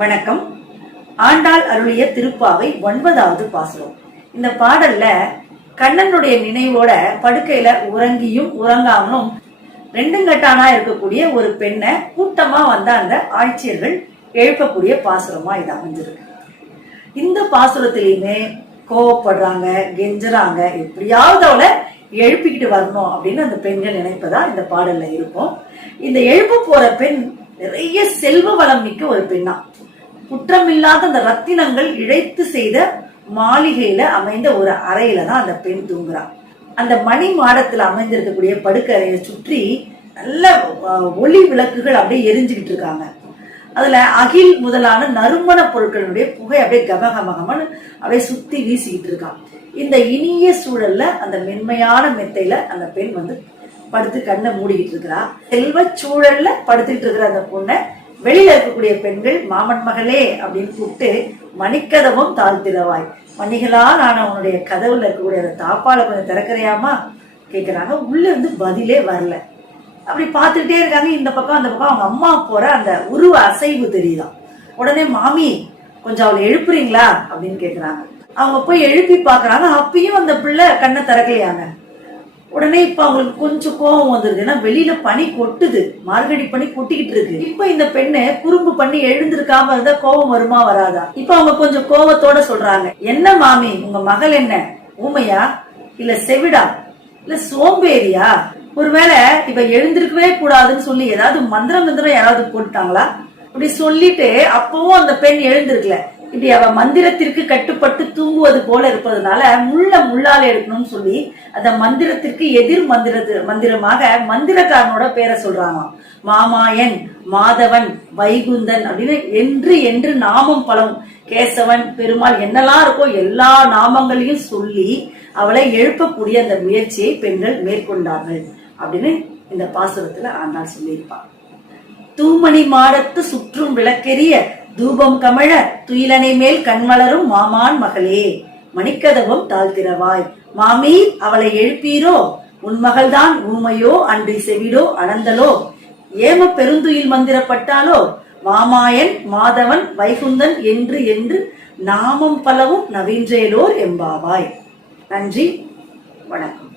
வணக்கம். ஆண்டாள் அருளிய திருப்பாவை ஒன்பதாவது பாசுரம். இந்த பாடல்ல கண்ணனுடைய நினைவோட படுக்கையில உறங்கியும் உறங்காமலும் ரெண்டுங்கட்டானா இருக்கக்கூடிய ஒரு பெண்ணை கூட்டமா வந்த அந்த ஆட்சியர்கள் எழுப்பக்கூடிய பாசுரமா இது அமைஞ்சிருக்கு. இந்த பாசுரத்திலையுமே கோவப்படுறாங்க கெஞ்சுறாங்க எப்படியாவது அவளை எழுப்பிக்கிட்டு வரணும் அப்படின்னு அந்த பெண்கள் நினைப்பதா இந்த பாடல்ல இருக்கும். இந்த எழுப்ப போற பெண் நிறைய செல்வ வளம் மிக்க ஒரு பெண்ணா. குற்றமில்லாத அந்த ரத்தினங்கள் இழைத்து செய்த மாளிகையில அமைந்த ஒரு அறையில தான் அந்த பெண் தூங்குறான் அந்த மணி மாடத்துல அமைந்திருக்கக்கூடிய படுக்கறையை சுற்றி நல்ல ஒளி விளக்குகள் அப்படியே எரிஞ்சுக்கிட்டு இருக்காங்க. அதுல அகில் முதலான நறுமண பொருட்களுடைய புகை அப்படியே கமகமகமன்னு அப்படியே சுத்தி வீசிக்கிட்டு இருக்கான் இந்த இனிய சூழல்ல அந்த மென்மையான மெத்தையில அந்த பெண் வந்து படுத்து கண்ணை மூடிக்கிட்டு இருக்கிறா. செல்வ சூழல்ல படுத்துக்கிட்டு இருக்கிற அந்த பொண்ணை வெளியில இருக்கக்கூடிய பெண்கள் மாமன் மகளே அப்படின்னு கூப்பிட்டு மணிக்கதவும் தாழ்த்திடவாய். மணிகளால் ஆன உன்னுடைய கதவுல இருக்கக்கூடிய அந்த தாப்பால கொஞ்சம் திறக்கறையாமா? கேட்குறாங்க உள்ள இருந்து பதிலே வரல. அப்படி பார்த்துக்கிட்டே இருக்காங்க. இந்த பக்கம் அந்த பக்கம் அவங்க அம்மா போற அந்த உருவ அசைவு தெரியுதான் உடனே மாமி கொஞ்சம் அவளை எழுப்புறீங்களா? அப்படின்னு கேட்குறாங்க அவங்க போய் எழுப்பி பாக்குறாங்க அப்பயும் அந்த பிள்ளை கண்ணை திறக்கலையாங்க உடனே இப்ப அவங்களுக்கு கொஞ்சம் கோபம் வந்துருது. ஏன்னா வெளியில பனி கொட்டுது. மார்கடி பனி கொட்டிக்கிட்டு இருக்கு. இப்ப இந்த பெண்ணை குறும்பு பண்ணி எழுந்திருக்காம இருந்தா கோபம் வருமா வராதா? இப்ப அவங்க கொஞ்சம் கோபத்தோட சொல்றாங்க. என்ன மாமி உங்க மகள் என்ன? ஊமையா? இல்ல செவிடா? இல்ல சோம்பேறியா? ஒருவேளை இவ எழுந்திருக்கவே கூடாதுன்னு சொல்லி ஏதாவது மந்திரம் மந்திரம் யாராவது போட்டுட்டாங்களா? அப்படி சொல்லிட்டு அப்பவும் அந்த பெண் எழுந்திருக்கல. இப்படி அவ மந்திரத்திற்கு கட்டுப்பட்டு தூங்குவது போல இருப்பதனால முள்ள முள்ளால எடுக்கணும்னு சொல்லி அந்த மந்திரத்திற்கு எதிர் மந்திரத்து மந்திரமாக மந்திரக்காரனோட பேரை சொல்றாங்களாம். மாமாயன் மாதவன் வைகுந்தன் அப்படின்னு என்று என்று நாமம் பலம் கேசவன் பெருமாள் என்னெல்லாம் இருக்கோ எல்லா நாமங்களையும் சொல்லி அவளை எழுப்பக்கூடிய அந்த முயற்சியை பெண்கள் மேற்கொண்டார்கள் அப்படின்னு இந்த பாசுரத்துல ஆண்டாள் சொல்லியிருப்பான் தூமணி மாடத்து சுற்றும் விளக்கெரிய தூபம் கமழ துயிலனை மேல் கண்மலரும் மாமான் மகளே. மணிக்கதவும் தாழ்த்திரவாய் மாமி அவளை எழுப்பீரோ? உன் மகள்தான் ஊமையோ அன்றி செவிடோ அனந்தலோ ஏம பெருந்துயில் மந்திரப்பட்டாலோ? மாமாயன் மாதவன் வைகுந்தன் என்று என்று நாமம் பலவும் நவீன்றேலோர் எம்பாவாய். நன்றி வணக்கம்.